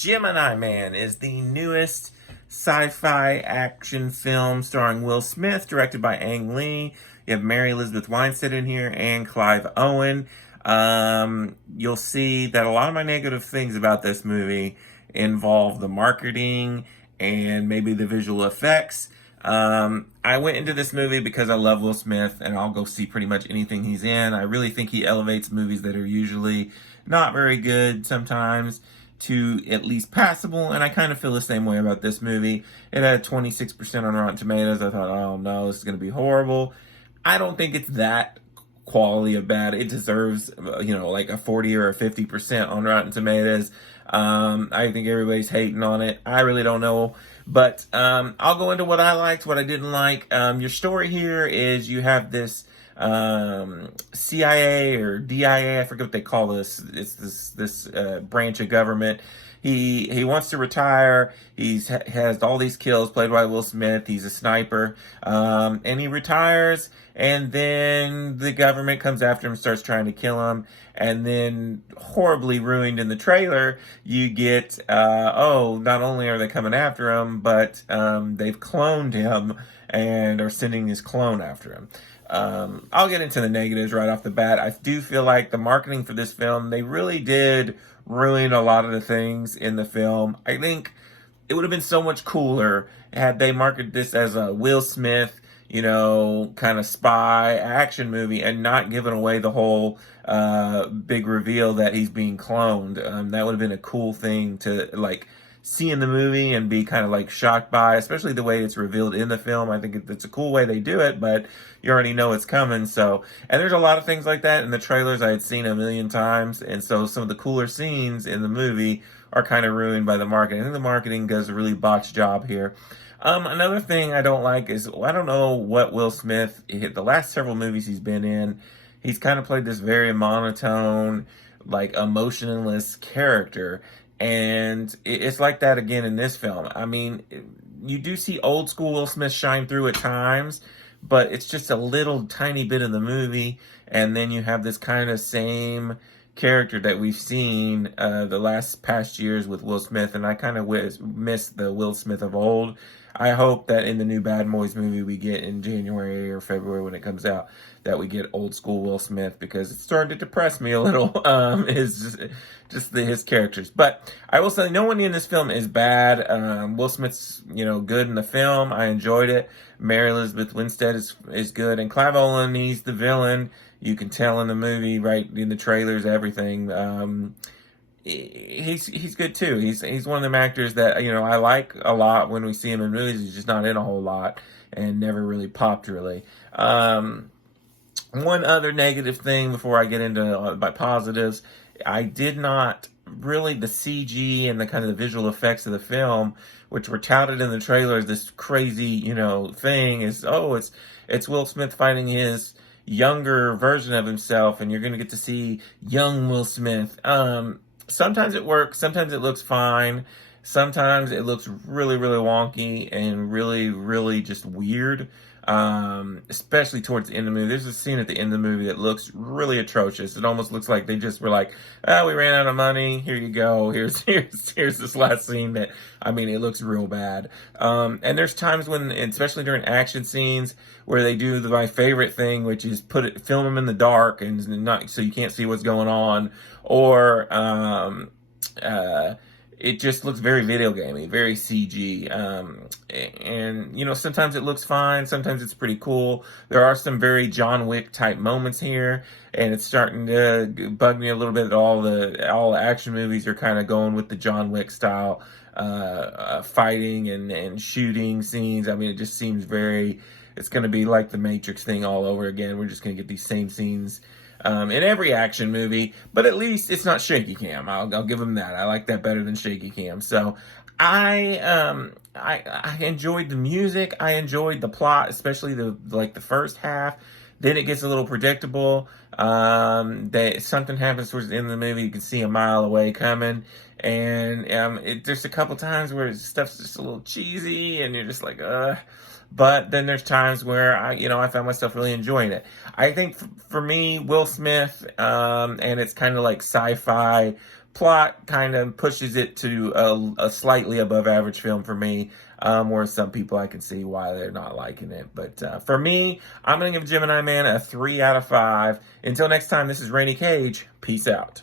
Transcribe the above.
Gemini Man is the newest sci-fi action film starring Will Smith, directed by Ang Lee. You have Mary Elizabeth Winstead in here and Clive Owen. You'll see that a lot of my negative things about this movie involve the marketing and maybe the visual effects. I went into this movie because I love Will Smith and I'll go see pretty much anything he's in. I really think he elevates movies that are usually not very good sometimes to at least passable, and I kind of feel the same way about this movie. It had 26% on Rotten Tomatoes. I thought, oh no, this is going to be horrible. I don't think it's that quality of bad. It deserves, like a 40 or a 50% on Rotten Tomatoes. I think everybody's hating on it. I really don't know. But I'll go into what I liked, what I didn't like. Your story here is you have this CIA or DIA, I forget what they call this. It's this branch of government. He wants to retire. Has all these kills, played by Will Smith. He's a sniper, and he retires. And then the government comes after him, starts trying to kill him, and then horribly ruined in the trailer, you get not only are they coming after him, but they've cloned him and are sending his clone after him. I'll get into the negatives right off the bat. I do feel like the marketing for this film, they really did ruin a lot of the things in the film. I think it would have been so much cooler had they marketed this as a Will Smith, kind of spy action movie and not given away the whole big reveal that he's being cloned. That would have been a cool thing to see in the movie and be kind of shocked by, especially the way it's revealed in the film. I think it's a cool way they do it, but you already know it's coming. So, and there's a lot of things like that in the trailers I had seen a million times, and so some of the cooler scenes in the movie are kind of ruined by the marketing. I think the marketing does a really botched job here. Another thing I don't like is, I don't know what Will Smith, the last several movies he's been in, he's kind of played this very monotone, emotionless character. And it's like that again in this film. I mean, you do see old school Will Smith shine through at times, but it's just a little tiny bit of the movie. And then you have this kind of same character that we've seen the past years with Will Smith. And I kind of miss the Will Smith of old. I hope that in the new Bad Boys movie we get in January or February when it comes out, that we get old school Will Smith, because it's starting to depress me a little, his characters. But I will say no one in this film is bad. Will Smith's, good in the film. I enjoyed it. Mary Elizabeth Winstead is good. And Clive Owen, he's the villain. You can tell in the movie, right, in the trailers, everything. He's good too. He's one of them actors that I like a lot when we see him in movies. He's just not in a whole lot and never really popped really. One other negative thing before I get into my positives, I did not really, the CG and the kind of the visual effects of the film, which were touted in the trailer as this crazy thing, is it's Will Smith fighting his younger version of himself, and you're going to get to see young Will Smith. Sometimes it works, sometimes it looks fine, sometimes it looks really, really wonky and really, really just weird, especially towards the end of the movie. There's a scene at the end of the movie that looks really atrocious. It almost looks like they just were like, oh, we ran out of money, here you go, here's this last scene that, it looks real bad. And there's times when, especially during action scenes, where they do my favorite thing, which is film them in the dark and not so you can't see what's going on, or it just looks very video gamey, very CG. And sometimes it looks fine, sometimes it's pretty cool. There are some very John Wick type moments here, and it's starting to bug me a little bit that all the action movies are kind of going with the John Wick style fighting and shooting scenes. It just seems it's going to be like the Matrix thing all over again. We're just going to get these same scenes in every action movie, but at least it's not shaky cam. I'll give them that. I like that better than shaky cam. So I enjoyed the music. I enjoyed the plot, especially the first half. Then it gets a little predictable. Something happens towards the end of the movie. You can see a mile away coming. And there's a couple times where stuff's just a little cheesy and you're just like, But then there's times where I found myself really enjoying it. I think for me, Will Smith, and it's kind of like sci-fi plot kind of pushes it to a slightly above average film for me. Whereas some people, I can see why they're not liking it. But for me, I'm going to give Gemini Man a 3 out of 5. Until next time, this is Rainy Cage. Peace out.